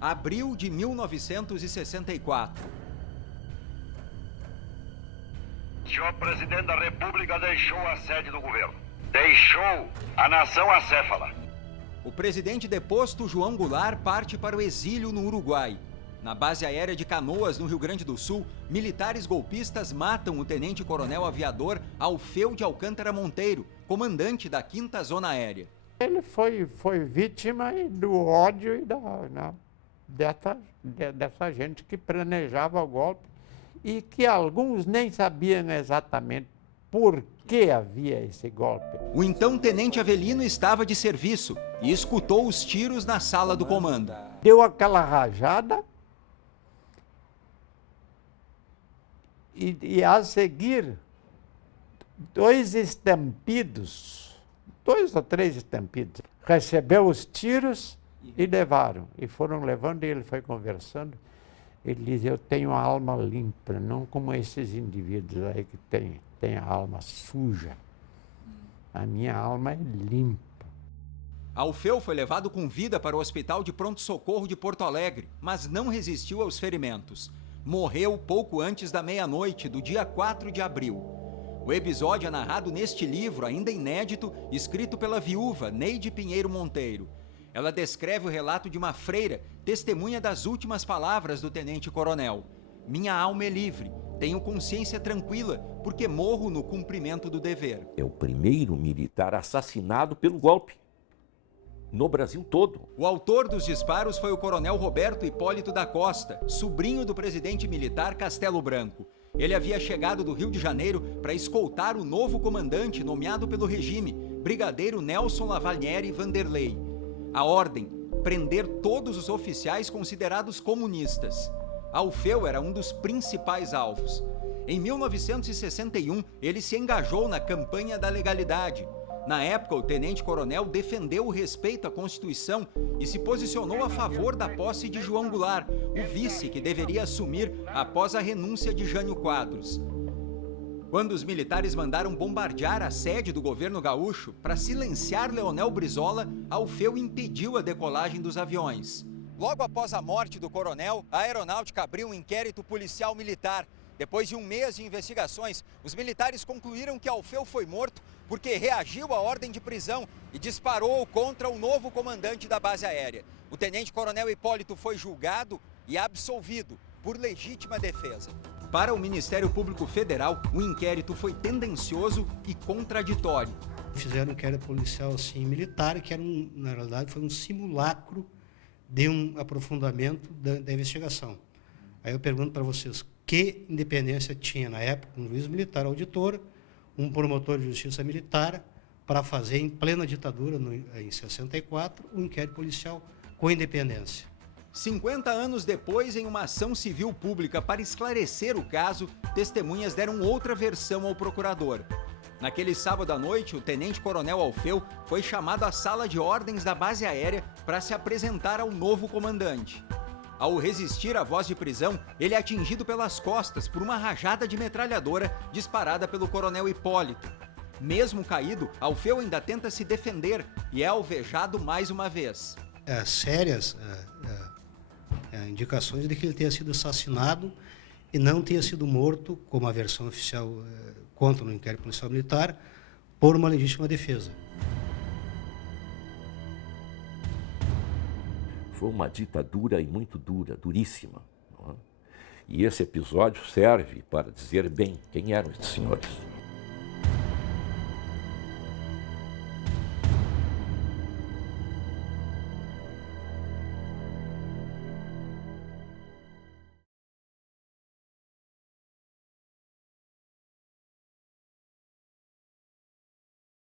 Abril de 1964. O senhor presidente da República deixou a sede do governo. Deixou a nação acéfala. O presidente deposto, João Goulart, parte para o exílio no Uruguai. Na base aérea de Canoas, no Rio Grande do Sul, militares golpistas matam o tenente-coronel aviador Alfeu de Alcântara Monteiro, comandante da 5ª Zona Aérea. Ele foi vítima do ódio e dessa gente que planejava o golpe e que alguns nem sabiam exatamente por que havia esse golpe. O então tenente Avelino estava de serviço e escutou os tiros na sala do comando. Deu aquela rajada e a seguir 2 ou 3 estampidos. Recebeu os tiros e levaram. E foram levando e ele foi conversando. Ele diz, eu tenho a alma limpa, não como esses indivíduos aí que têm a alma suja. A minha alma é limpa. Alfeu foi levado com vida para o Hospital de Pronto-Socorro de Porto Alegre, mas não resistiu aos ferimentos. Morreu pouco antes da meia-noite do dia 4 de abril. O episódio é narrado neste livro, ainda inédito, escrito pela viúva Neide Pinheiro Monteiro. Ela descreve o relato de uma freira, testemunha das últimas palavras do tenente-coronel. Minha alma é livre, tenho consciência tranquila, porque morro no cumprimento do dever. É o primeiro militar assassinado pelo golpe, no Brasil todo. O autor dos disparos foi o coronel Roberto Hipólito da Costa, sobrinho do presidente militar Castelo Branco. Ele havia chegado do Rio de Janeiro para escoltar o novo comandante nomeado pelo regime, brigadeiro Nelson Lavalnieri Vanderlei. A ordem, prender todos os oficiais considerados comunistas. Alfeu era um dos principais alvos. Em 1961, ele se engajou na campanha da legalidade. Na época, o tenente-coronel defendeu o respeito à Constituição e se posicionou a favor da posse de João Goulart, o vice que deveria assumir após a renúncia de Jânio Quadros. Quando os militares mandaram bombardear a sede do governo gaúcho para silenciar Leonel Brizola, Alfeu impediu a decolagem dos aviões. Logo após a morte do coronel, a aeronáutica abriu um inquérito policial militar. Depois de um mês de investigações, os militares concluíram que Alfeu foi morto porque reagiu à ordem de prisão e disparou contra o novo comandante da base aérea. O tenente-coronel Hipólito foi julgado e absolvido por legítima defesa. Para o Ministério Público Federal, o inquérito foi tendencioso e contraditório. Fizeram um inquérito policial assim, militar, que era na realidade foi um simulacro de um aprofundamento da investigação. Aí eu pergunto para vocês, que independência tinha na época um juiz militar auditor, um promotor de justiça militar, para fazer em plena ditadura, em 64, um inquérito policial com independência? 50 anos depois, em uma ação civil pública para esclarecer o caso, testemunhas deram outra versão ao procurador. Naquele sábado à noite, o tenente-coronel Alfeu foi chamado à sala de ordens da base aérea para se apresentar ao novo comandante. Ao resistir à voz de prisão, ele é atingido pelas costas por uma rajada de metralhadora disparada pelo coronel Hipólito. Mesmo caído, Alfeu ainda tenta se defender e é alvejado mais uma vez. Sérias indicações de que ele tenha sido assassinado e não tenha sido morto, como a versão oficial conta no inquérito policial militar, por uma legítima defesa. Foi uma ditadura e muito dura, duríssima. Não é? E esse episódio serve para dizer bem quem eram esses senhores.